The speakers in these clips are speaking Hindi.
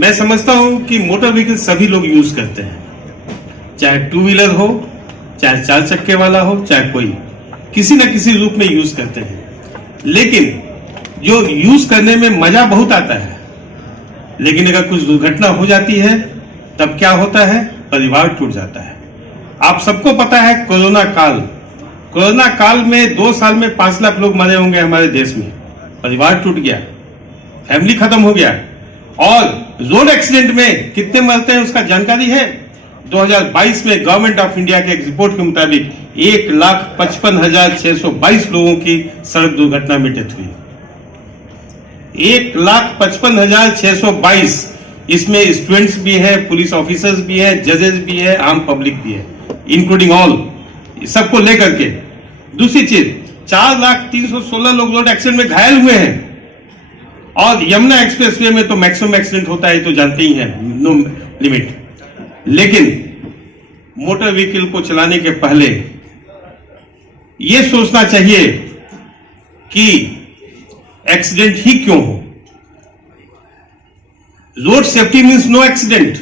मैं समझता हूं कि मोटर व्हीकल सभी लोग यूज करते हैं, चाहे टू व्हीलर हो, चाहे चार चक्के वाला हो, चाहे कोई किसी न किसी रूप में यूज करते हैं। लेकिन जो यूज करने में मजा बहुत आता है, लेकिन अगर कुछ दुर्घटना हो जाती है तब क्या होता है, परिवार टूट जाता है। आप सबको पता है कोरोना काल में 2 साल में 5 लाख लोग मरे होंगे हमारे देश में। परिवार टूट गया, फैमिली खत्म हो गया। और रोड एक्सीडेंट में कितने मरते हैं उसका जानकारी है? 2022 में गवर्नमेंट ऑफ इंडिया के एक रिपोर्ट के मुताबिक 1,55,622 लोगों की सड़क दुर्घटना में डेथ हुई। 1,55,622। इसमें स्टूडेंट्स भी है, पुलिस ऑफिसर्स भी है, जजेस भी है, आम पब्लिक भी है, इंक्लूडिंग ऑल, सबको लेकर के। दूसरी चीज, 4,316 लोग रोड एक्सीडेंट में घायल हुए हैं। और यमुना एक्सप्रेसवे में तो मैक्सिमम एक्सीडेंट होता है, तो जानते ही हैं, नो लिमिट। लेकिन मोटर व्हीकल को चलाने के पहले यह सोचना चाहिए कि एक्सीडेंट ही क्यों हो। Road safety means no accident.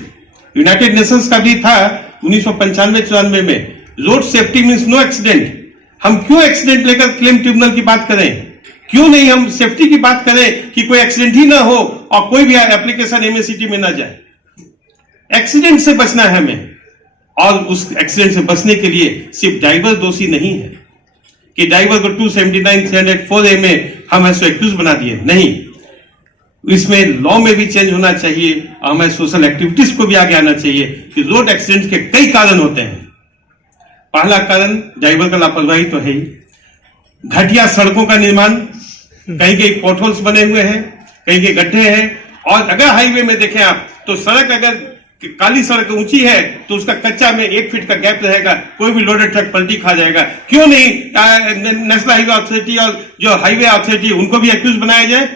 United Nations का भी था 1995-94 में, road safety means no accident. हम क्यों एक्सीडेंट लेकर क्लेम ट्रिब्यूनल की बात करें? क्यों नहीं हम सेफ्टी की बात करें कि कोई एक्सीडेंट ही ना हो और कोई भी एप्लीकेशन एमएससीटी में ना जाए। एक्सीडेंट से बचना है हमें, और उस एक्सीडेंट से बचने के लिए सिर्फ ड्राइवर दोषी नहीं है कि ड्राइवर को 279/304A में हम ऐसे एक्यूज बना दिए। नहीं, इसमें लॉ में भी चेंज होना चाहिए और हमें सोशल एक्टिविटीज को भी आगे आना चाहिए कि रोड एक्सीडेंट के कई कारण होते हैं। पहला कारण ड्राइवर का लापरवाही तो है ही, घटिया सड़कों का निर्माण, कहीं कहीं पॉटहोल्स बने हुए हैं, कहीं कहीं गड्ढे हैं। और अगर हाईवे में देखें आप तो सड़क अगर काली सड़क ऊंची है तो उसका कच्चा में 1 फीट का गैप रहेगा, कोई भी लोडेड ट्रक पलटी खा जाएगा। क्यों नहीं नेशनल हाईवे अथॉरिटी और जो हाईवे अथॉरिटी उनको भी एक्यूज बनाया जाए?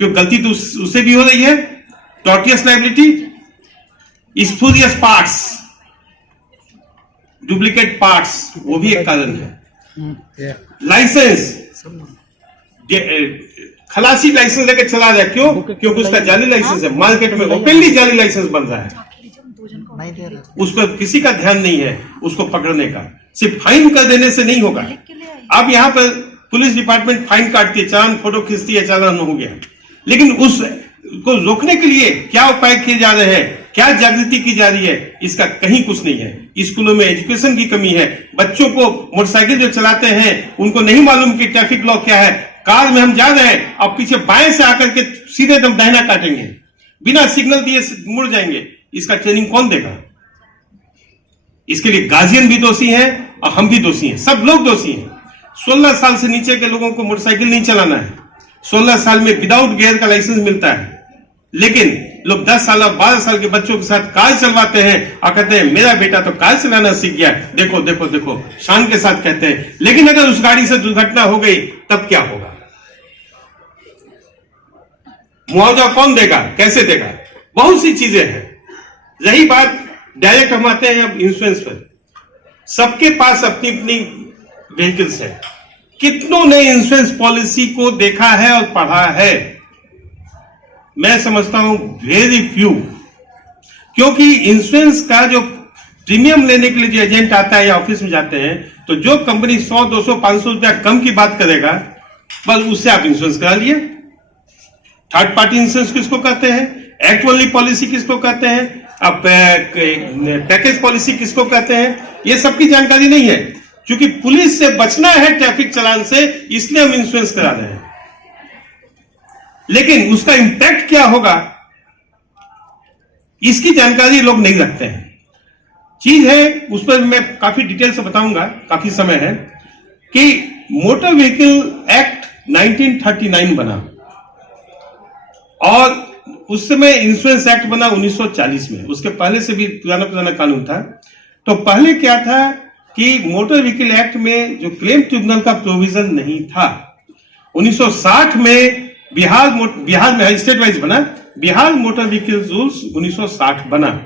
क्यों, गलती तो उससे भी हो रही है। Tortious liability, spurious parts, duplicate parts, वो भी एक कारण है। लाइसेंस, खलासी लाइसेंस लेकर चला जाए, क्यों? क्योंकि उसका जाली लाइसेंस है, मार्केट में ओपनली जाली लाइसेंस बन रहा है, उस पर किसी का ध्यान नहीं है उसको पकड़ने का। सिर्फ फाइन कर देने से नहीं होगा। अब यहां पर पुलिस डिपार्टमेंट फाइन काटती है, चालान फोटो खींचती है, चालान हो गया। लेकिन उसको रोकने के लिए क्या उपाय किए जा रहे हैं, क्या जागृति की जा रही है, इसका कहीं कुछ नहीं है। स्कूलों में एजुकेशन की कमी है। बच्चों को मोटरसाइकिल जो चलाते हैं उनको नहीं मालूम कि ट्रैफिक लॉ क्या है। कार में हम जा रहे हैं और पीछे बाएं से आकर के सीधे दम दाहिना काटेंगे, बिना सिग्नल दिए मुड़ जाएंगे। इसका ट्रेनिंग कौन देगा? इसके लिए गार्जियन भी दोषी है और हम भी दोषी हैं, सब लोग दोषी हैं। 16 साल से नीचे के लोगों को मोटरसाइकिल नहीं चलाना है। 16 साल में विदाउट गियर का लाइसेंस मिलता है, लेकिन लोग 10 साल और 12 साल के बच्चों के साथ कार चलवाते हैं और कहते हैं मेरा बेटा तो कार चलाना सीख गया, देखो देखो देखो, शान के साथ कहते हैं। लेकिन अगर उस गाड़ी से दुर्घटना हो गई तब क्या होगा? मुआवजा कौन देगा, कैसे देगा? बहुत सी चीजें हैं। रही बात, डायरेक्ट हम आते हैं अब इंश्योरेंस पर। सबके पास अपनी अपनी व्हीकल्स है। कितनों ने इंश्योरेंस पॉलिसी को देखा है और पढ़ा है? मैं समझता हूं वेरी फ्यू। क्योंकि इंश्योरेंस का जो प्रीमियम लेने के लिए जो एजेंट आता है या ऑफिस में जाते हैं, तो जो कंपनी 100, 200, 500 रुपया कम की बात करेगा, बस उससे आप इंश्योरेंस करा लिए। थर्ड पार्टी इंश्योरेंस किसको कहते हैं? एक्ट ओनली पॉलिसी किसको कहते हैं? अब पैकेज पॉलिसी किसको कहते हैं? ये सबकी जानकारी नहीं है। क्योंकि पुलिस से बचना है ट्रैफिक चालान से, इसलिए हम इंश्योरेंस करा रहे हैं। लेकिन उसका इंपैक्ट क्या होगा, इसकी जानकारी लोग नहीं रखते हैं। चीज है, उस पर मैं काफी डिटेल से बताऊंगा, काफी समय है, कि मोटर व्हीकल एक्ट 1939 बना और उस समय इंश्योरेंस एक्ट बना 1940 में। उसके पहले से भी पुराना कानून था। तो पहले क्या था कि मोटर व्हीकल एक्ट में जो क्लेम ट्रिब्यूनल का प्रोविजन नहीं था। 1960 में बिहार में स्टेट वाइज बना, बिहार मोटर व्हीकल रूल्स 1960 बना,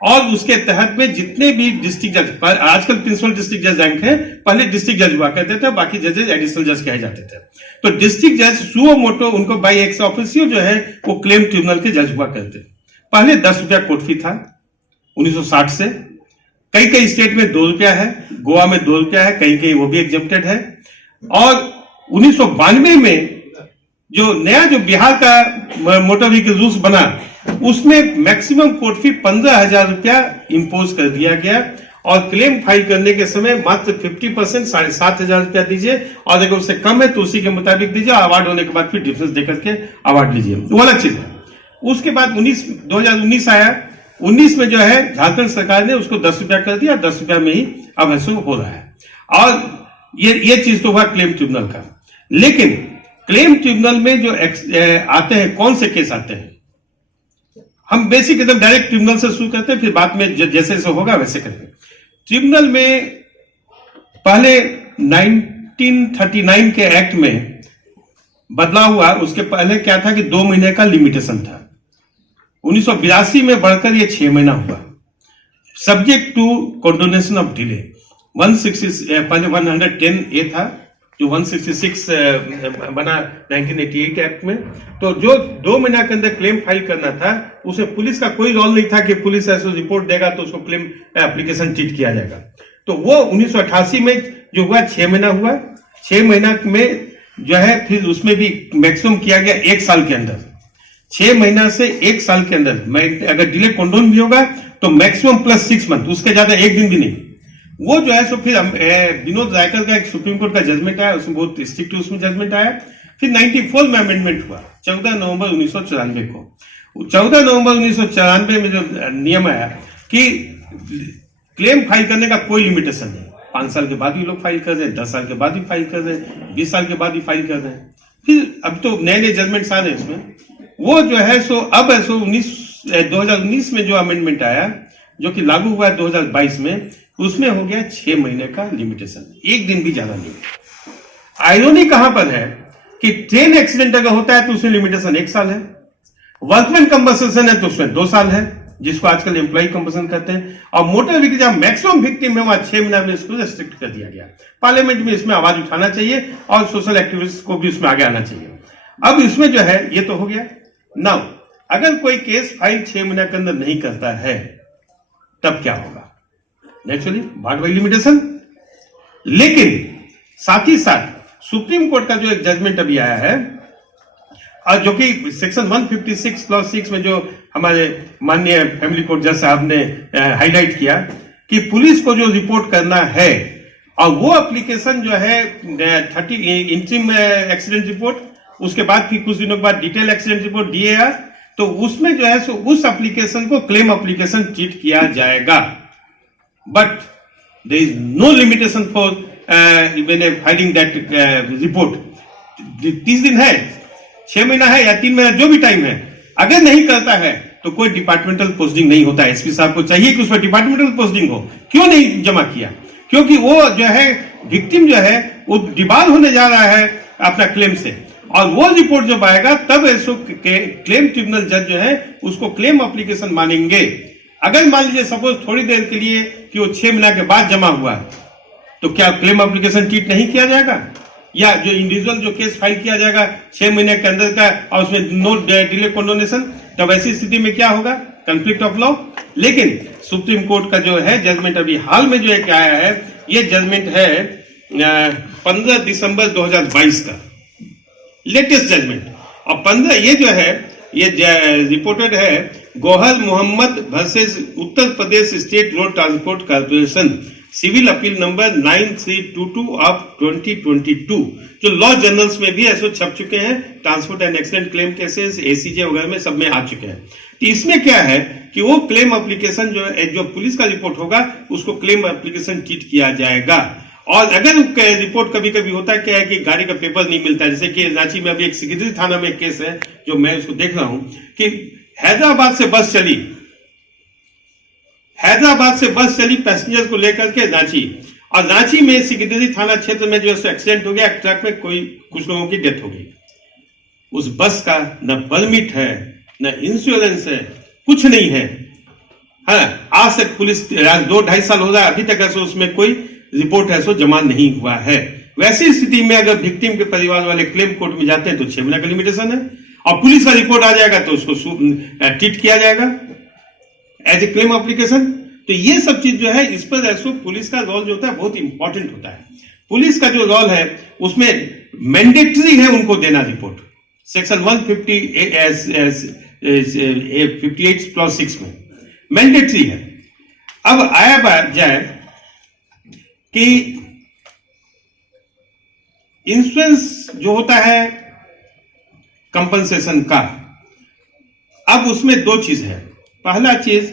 और उसके तहत में जितने भी डिस्ट्रिक्ट जज, आजकल प्रिंसिपल डिस्ट्रिक्ट जज रैंक है, पहले डिस्ट्रिक्ट जज हुआ करते थे, बाकी जजेस एडिशनल जज कहे जाते थे। तो डिस्ट्रिक्ट जज सुओ मोटो, उनको बाई एक्स ऑफिसियो जो है वो क्लेम ट्रिब्यूनल के जज हुआ करते। पहले 10 रुपया कोर्ट फी था 1960 से, कई कई स्टेट में 2 रुपया है, गोवा में 2 रुपया है, कहीं कहीं वो भी एग्जेम्प्टेड है। और 1992 में जो नया जो बिहार का मोटर व्हीकल रूल्स बना, उसमें मैक्सिमम कोर्ट फी 15,000 रुपया इंपोज कर दिया गया और क्लेम फाइल करने के समय मात्र 50% 7,500 रुपया दीजिए, और अगर उससे कम है तो उसी के मुताबिक दीजिए, अवार्ड होने के बाद फिर डिफरेंस देकर के अवार्ड लीजिए, वो अलग चीज है। उसके बाद 2019 आया, 19 में जो है झारखंड सरकार ने उसको 10 रुपया कर दिया, 10 रुपया में ही अब ऐसा हो रहा है। और ये चीज तो हुआ क्लेम ट्रिब्यूनल का। लेकिन क्लेम ट्रिब्यूनल में जो आते हैं, कौन से केस आते हैं, हम बेसिक एकदम डायरेक्ट ट्रिब्यूनल से शुरू करते हैं, फिर बाद में जैसे जैसे होगा वैसे करते हैं। ट्रिब्यूनल में पहले 1939 के एक्ट में बदलाव हुआ। उसके पहले क्या था कि 2 महीने का लिमिटेशन था, 1982 में बढ़कर ये 6 महीना हुआ, subject to condonation of delay. 110A था जो 166 बना 1988 एक्ट में। तो जो 2 महीना के अंदर क्लेम फाइल करना था, उसे पुलिस का कोई रोल नहीं था कि पुलिस ऐसे रिपोर्ट देगा तो उसको क्लेम एप्लीकेशन ट्रीट किया जाएगा। तो वो 1988 में जो हुआ 6 महीना हुआ, 6 महीना में जो है फिर उसमें भी मैक्सिमम किया गया 1 साल के अंदर। 6 महीना से 1 साल के अंदर अगर डिले कंडोन भी होगा तो मैक्सिमम प्लस 6 मंथ, उसके ज्यादा एक दिन भी नहीं। वो जो है सो फिर विनोद रायकर का एक सुप्रीम कोर्ट का जजमेंट आया, उसमें बहुत स्ट्रिक्ट उसमें जजमेंट आया। फिर 94 में अमेंडमेंट हुआ 14 नवंबर 1994 को। 14 नवंबर 1994 में जो नियम आया कि क्लेम फाइल करने का कोई लिमिटेशन नहीं, 5 साल के बाद भी लोग फाइल कर रहे हैं, 10 साल के बाद भी फाइल कर रहे हैं, 20 साल के बाद भी फाइल कर रहे हैं। फिर अब तो नए नए जजमेंट आ रहे हैं इसमें। वो जो है सो अब है सो 2019 में जो अमेंडमेंट आया, जो कि लागू हुआ है 2022 में, उसमें हो गया 6 महीने का लिमिटेशन, एक दिन भी ज्यादा नहीं। आयरनी कहां पर है कि ट्रेन एक्सीडेंट अगर होता है तो उसमें लिमिटेशन 1 साल है, वर्कमैन कंपनसेशन है तो उसमें 2 साल है, जिसको आजकल एम्प्लॉय कंपनसेशन कहते हैं, और मोटर व्हीकल जहां मैक्सिमम विक्टिम है वहां 6 महीना में इसको रेस्ट्रिक्ट कर दिया गया। पार्लियामेंट में इसमें आवाज उठाना चाहिए और सोशल एक्टिविस्ट को भी इसमें आगे आना चाहिए। अब इसमें जो है ये तो हो गया। नाउ अगर कोई केस फाइल 6 महीने के अंदर नहीं करता है तब क्या होगा? नेचुरली भाग बाई लिमिटेशन। लेकिन साथ ही साथ सुप्रीम कोर्ट का जो एक जजमेंट अभी आया है, और जो कि सेक्शन 156 क्लॉज 6 में जो हमारे माननीय फैमिली कोर्ट जज साहब ने हाईलाइट किया कि पुलिस को जो रिपोर्ट करना है, और वो एप्लीकेशन जो है 30 इंटरिम एक्सीडेंट रिपोर्ट, उसके बाद फिर कुछ दिनों के बाद डिटेल एक्सीडेंट रिपोर्ट DAR, तो उसमें जो है सो उस एप्लीकेशन को क्लेम एप्लीकेशन ट्रीट किया जाएगा। But there is no limitation for when filing that report. 30 दिन है, 6 महीना है या 3 महीना, जो भी टाइम है, अगर नहीं करता है तो कोई डिपार्टमेंटल पोस्टिंग नहीं होता। एसपी साहब को चाहिए कि उसमें डिपार्टमेंटल पोस्टिंग हो। क्यों नहीं जमा किया? क्योंकि वो जो है विक्टिम जो है वो डिबार होने जा रहा है अपना क्लेम से, और वो रिपोर्ट जब आएगा तब ऐसो क्लेम ट्रिब्यूनल जज जो है उसको क्लेम एप्लीकेशन मानेंगे। अगर मान लीजिए सपोज थोड़ी देर के लिए कि वो 6 महीना के बाद जमा हुआ है, तो क्या क्लेम एप्लीकेशन ट्रीट नहीं किया जाएगा? या जो इंडिविजुअल जो केस फाइल किया जाएगा 6 महीने के अंदर का, और उसमें नो डिले कंडोनेशन, तब ऐसी स्थिति में क्या होगा? Conflict of law. लेकिन सुप्रीम कोर्ट का जो है जजमेंट अभी हाल में जो एक आया है, ये जजमेंट है 15 दिसंबर 2022 का लेटेस्ट जजमेंट। और 15 ये जो है ये रिपोर्टेड है Gohar Mohammad versus Uttar Pradesh state road transport corporation, civil appeal number 9322 of 2022, जो लॉ जर्नल्स में भी ऐसे छप चुके हैं। Transport and accident claim cases ACJ वगैरह में सब में आ चुके हैं। तो इसमें क्या है कि वो क्लेम एप्लीकेशन जो पुलिस का रिपोर्ट होगा उसको क्लेम एप्लीकेशन ट्रीट किया जाएगा। और अगर रिपोर्ट कभी कभी होता क्या है कि गाड़ी का पेपर नहीं मिलता है, जैसे कि रांची में अभी एक सिकिदरी थाना में एक केस है जो मैं उसको देख रहा हूं कि हैदराबाद से बस चली पैसेंजर को लेकर के रांची, और रांची में सिकिदरी थाना क्षेत्र में जो एक्सीडेंट हो गया, ट्रक में कुछ लोगों की डेथ हो गई। उस बस का न परमिट है न इंश्योरेंस है, कुछ नहीं है। हाँ, आज तक पुलिस 2-2.5 साल हो रहा है, अभी तक ऐसा उसमें कोई रिपोर्ट ऐसा जमा नहीं हुआ है। वैसी स्थिति में अगर विक्टिम के परिवार वाले क्लेम कोर्ट में जाते हैं तो 6 महीने का लिमिटेशन है, और पुलिस का रिपोर्ट आ जाएगा तो उसको ट्रीट किया जाएगा एज ए क्लेम एप्लीकेशन। तो ये सब चीज जो है, इस पर ऐसो पुलिस का रोल जो होता है बहुत इंपॉर्टेंट होता है। पुलिस का जो रोल है उसमें मैंडेटरी है उनको देना रिपोर्ट, सेक्शन 158+6 में मैंडेटरी है। अब आया बात जाए कि इंश्योरेंस जो होता है कंपनसेशन का, अब उसमें दो चीज है। पहला चीज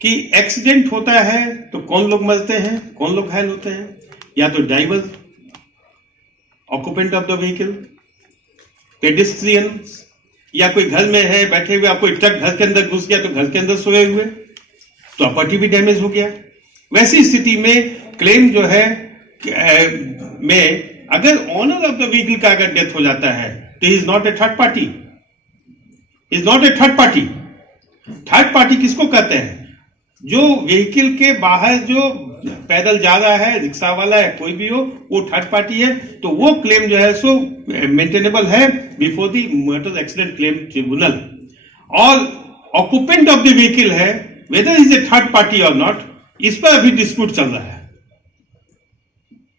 कि एक्सीडेंट होता है तो कौन लोग मरते हैं, कौन लोग घायल होते हैं, या तो driver, occupant of the vehicle, pedestrian, या कोई घर में है बैठे हुए, कोई ट्रक घर के अंदर घुस गया तो घर के अंदर सोए हुए, प्रॉपर्टी भी डैमेज हो गया। वैसी स्थिति में क्लेम जो है में अगर ओनर ऑफ द व्हीकल का अगर डेथ हो जाता है तो he is not a third party, is not a third party. Third party किसको कहते हैं? जो व्हीकल के बाहर जो पैदल जा रहा है, रिक्शा वाला है, कोई भी हो, वो थर्ड पार्टी है। तो वो क्लेम जो है सो मेंटेनेबल है before the motor accident claim tribunal. और ऑक्यूपेंट ऑफ द व्हीकल है, whether is a third party और नॉट, इस पर अभी डिस्प्यूट चल रहा है।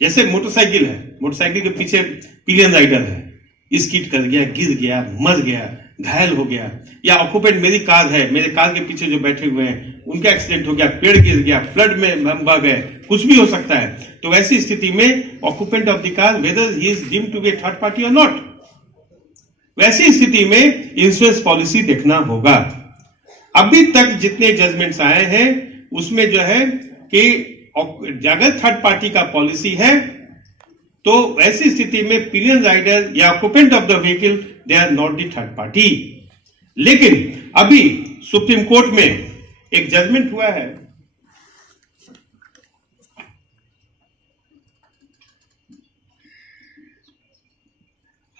जैसे मोटरसाइकिल है, मोटरसाइकिल के पीछे पिलियन राइडर है, स्किड कर गया, गिर गया, मर गया, घायल हो गया, या ऑक्यूपेंट मेरी कार है, मेरे कार के पीछे जो बैठे हुए हैं उनका एक्सीडेंट हो गया, पेड़ गिर गया, फ्लड में बह गए, कुछ भी हो सकता है। तो वैसी स्थिति में occupant of the car whether ही is deemed to be a third party और नॉट, वैसी स्थिति में इंश्योरेंस पॉलिसी देखना होगा। अभी तक जितने जजमेंट्स आए हैं उसमें जो है कि अगर थर्ड पार्टी का पॉलिसी है तो ऐसी स्थिति में पिलियन राइडर या occupant of the vehicle they are not the third party. लेकिन अभी सुप्रीम कोर्ट में एक जजमेंट हुआ है,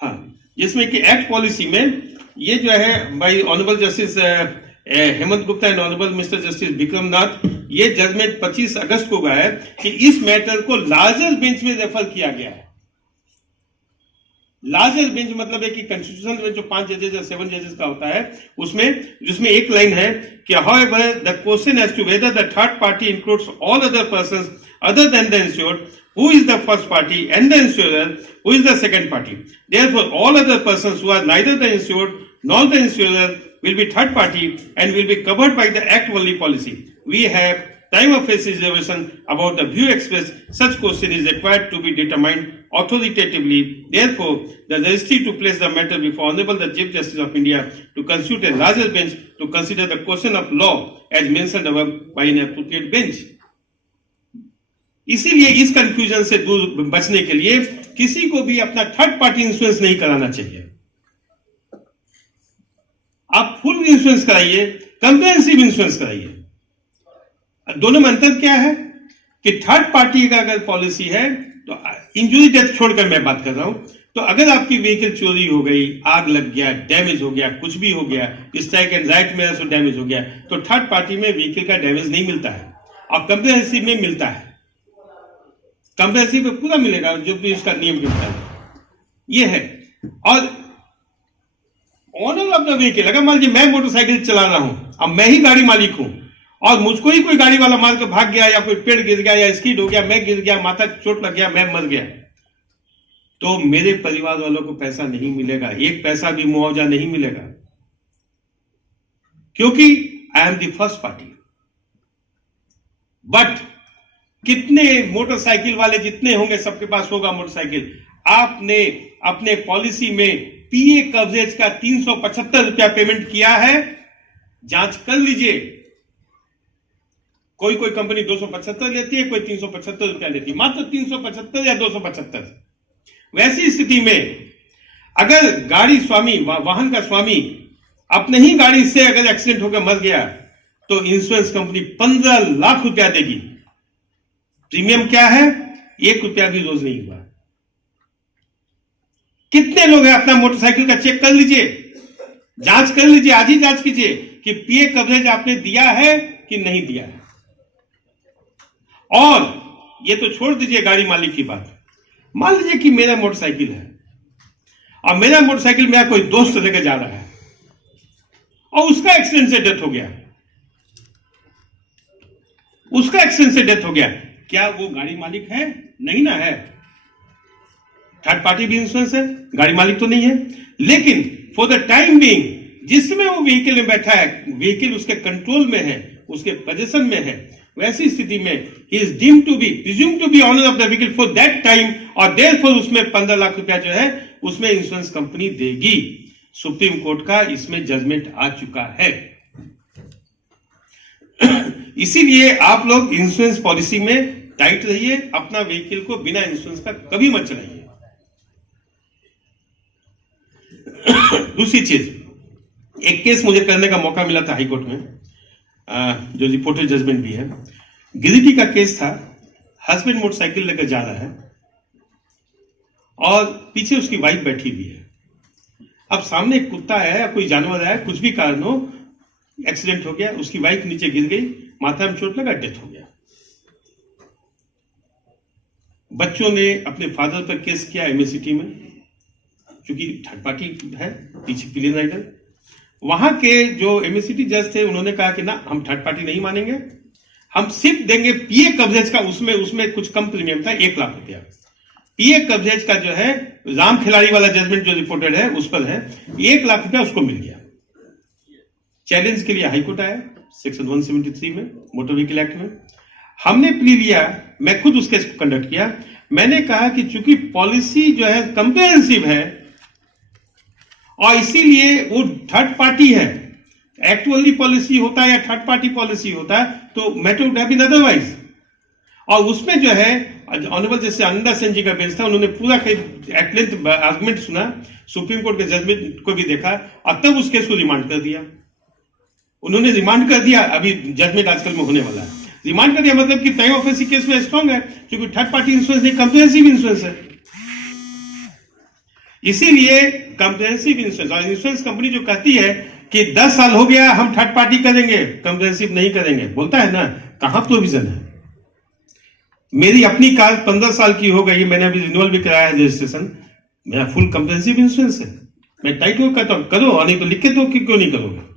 हाँ, जिसमें कि एक्ट पॉलिसी में ये जो है by honourable justice Hemant Gupta and honourable mister justice Vikram Nath, ये जजमेंट 25 अगस्त को हुआ है कि इस मैटर को लार्जर बेंच में रेफर किया गया है। लार्जर बेंच मतलब है कि कॉन्स्टिट्यूशन में जो 5 जजेस या 7 जजेस का होता है उसमें, जिसमें एक लाइन है कि however the question as to whether the third party includes all other persons other than the insured, who is the first party and the insurer, who is the second party. Therefore, all other persons who are neither the insured nor the insurer will be third party and will be covered by the act only policy. We have time of face reservation about the view expressed. Such question is required to be determined authoritatively. Therefore, the registry to place the matter before Honorable the Chief Justice of India to constitute a larger bench to consider the question of law as mentioned above by an appropriate bench. इसीलिए इस कंफ्यूजन से दूर बचने के लिए किसी को भी अपना थर्ड पार्टी इंश्योरेंस नहीं कराना चाहिए। आप फुल इंश्योरेंस कराइए, कंप्रेहेंसिव इंश्योरेंस कराइए। दोनों में अंतर क्या है कि थर्ड पार्टी का अगर पॉलिसी है तो इंजुरी डेथ छोड़कर मैं बात कर रहा हूं, तो अगर आपकी व्हीकल चोरी हो गई, आग लग गया, डैमेज हो गया, कुछ भी हो गया, स्ट्राइक एंड राइट में से डैमेज हो गया, तो थर्ड पार्टी में व्हीकल का डैमेज नहीं मिलता है और कंप्रेहेंसिव में मिलता है। कंप्रेहेंसिव में पूरा मिलेगा जो भी इसका नियम के मुताबिक ये है। और ओनर ऑफ द व्हीकल, अगर मान लीजिए मैं मोटरसाइकिल चला रहा हूं, अब मैं ही गाड़ी मालिक हूं और मुझको ही कोई गाड़ी वाला मार के भाग गया, या कोई पेड़ गिर गया, या स्किड हो गया, मैं गिर गया, माथा चोट लग गया, मैं मर गया, तो मेरे परिवार वालों को पैसा नहीं मिलेगा, एक पैसा भी मुआवजा नहीं मिलेगा, क्योंकि I am the first party. But कितने मोटरसाइकिल वाले जितने होंगे सबके पास होगा मोटरसाइकिल, आपने अपने पॉलिसी में पीए कवरेज का 375 रुपया पेमेंट किया है, जांच कर लीजिए। कोई कोई कंपनी 275 लेती है, कोई 375 रुपया लेती है, मात्र 375 या 275। वैसी स्थिति में अगर गाड़ी स्वामी, वाहन का स्वामी अपने ही गाड़ी से अगर एक्सीडेंट होकर मर गया तो इंश्योरेंस कंपनी 15 लाख रुपया देगी। प्रीमियम क्या है? 1 रुपया भी रोज नहीं हुआ। कितने लोग हैं? अपना मोटरसाइकिल का चेक कर लीजिए, जांच कर लीजिए, आज ही जांच कीजिए कि पीए कवरेज आपने दिया है कि नहीं दिया है। और ये तो छोड़ दीजिए गाड़ी मालिक की बात, मान लीजिए कि मेरा मोटरसाइकिल है और मेरा मोटरसाइकिल मेरा कोई दोस्त लेकर जा रहा है और उसका एक्सीडेंट से डेथ हो गया, उसका एक्सीडेंट से डेथ हो गया, क्या वो गाड़ी मालिक है? नहीं ना है। थर्ड पार्टी भी इंश्योरेंस है, गाड़ी मालिक तो नहीं है। लेकिन फॉर द टाइम बीइंग जिसमें वो व्हीकल में बैठा है, व्हीकल उसके कंट्रोल में है, उसके पोजीशन में है, वैसी स्थिति में ही is deemed to be presumed to be owner of the vehicle for that time, और देयरफॉर उसमें 15 लाख रुपया जो है उसमें इंश्योरेंस कंपनी देगी। सुप्रीम कोर्ट का इसमें जजमेंट आ चुका है। इसीलिए आप लोग इंश्योरेंस पॉलिसी में टाइट रहिए, अपना व्हीकल को बिना इंश्योरेंस का कभी मत चलाइए। दूसरी चीज, एक केस मुझे करने का मौका मिला था हाईकोर्ट में, जो रिपोर्टेड जजमेंट भी है। गिरिडीह का केस था। हस्बैंड मोटरसाइकिल लेकर जा रहा है और पीछे उसकी वाइफ बैठी हुई है। अब सामने एक कुत्ता है या कोई जानवर है, कुछ भी कारण हो, एक्सीडेंट हो गया, उसकी वाइफ नीचे गिर गई, माथा में चोट लगा, डेथ हो गया। बच्चों ने अपने फादर पर केस किया एमएससीटी में, क्योंकि थर्ड पार्टी है पीछे पिलियन राइडर। वहां के जो एमएससीटी जज थे उन्होंने कहा कि ना, हम थर्ड पार्टी नहीं मानेंगे, हम सिर्फ देंगे पीए कवरेज का। उसमें कुछ कम प्रीमियम था, 1 लाख रुपया। पीए कवरेज का जो है राम खिलाड़ी वाला जजमेंट जो रिपोर्टेड है उस पर है, 1 लाख रुपया उसको मिल गया। चैलेंज के लिए हाईकोर्ट आया सेक्शन 173 में, मोटर व्हीकल एक्ट में। हमने प्ली लिया, मैं खुद उस केस को कंडक्ट किया। मैंने कहा कि चूंकि पॉलिसी जो है कंप्रिहेंसिव है और इसीलिए वो थर्ड पार्टी है, एक्ट ओनली पॉलिसी होता है या थर्ड पार्टी पॉलिसी होता है तो matter would have been otherwise. और उसमें जो है ऑनरेबल जैसे आनंदा सेन जी का बेंच था, उन्होंने पूरा एट लेंथ आर्गुमेंट सुना, सुप्रीम कोर्ट के जजमेंट को भी देखा और तब उस केस को रिमांड कर दिया। उन्होंने रिमांड कर दिया, अभी जजमेंट आजकल में होने वाला है। रिमांड कर दिया मतलब कि टाइम ऑफ ऐसी केस में स्ट्रांग है, क्योंकि थर्ड पार्टी इंश्योरेंस नहीं, कंप्रिहेंसिव इंश्योरेंस है। इसीलिए कंप्रिहेंसिव इंश्योरेंस, और इंश्योरेंस कंपनी जो कहती है कि 10 साल हो गया हम थर्ड पार्टी करेंगे, कंप्रिहेंसिव नहीं करेंगे, बोलता है ना, कहां प्रोविजन है? मेरी अपनी कार 15 साल की हो गई, मैंने अभी रिन्यूअल भी कराया है रजिस्ट्रेशन, मेरा फुल कंप्रिहेंसिव इंश्योरेंस है। मैं टाइट हो कहता हूं करो, और नहीं तो लिख के दो कि क्यों नहीं करोगे।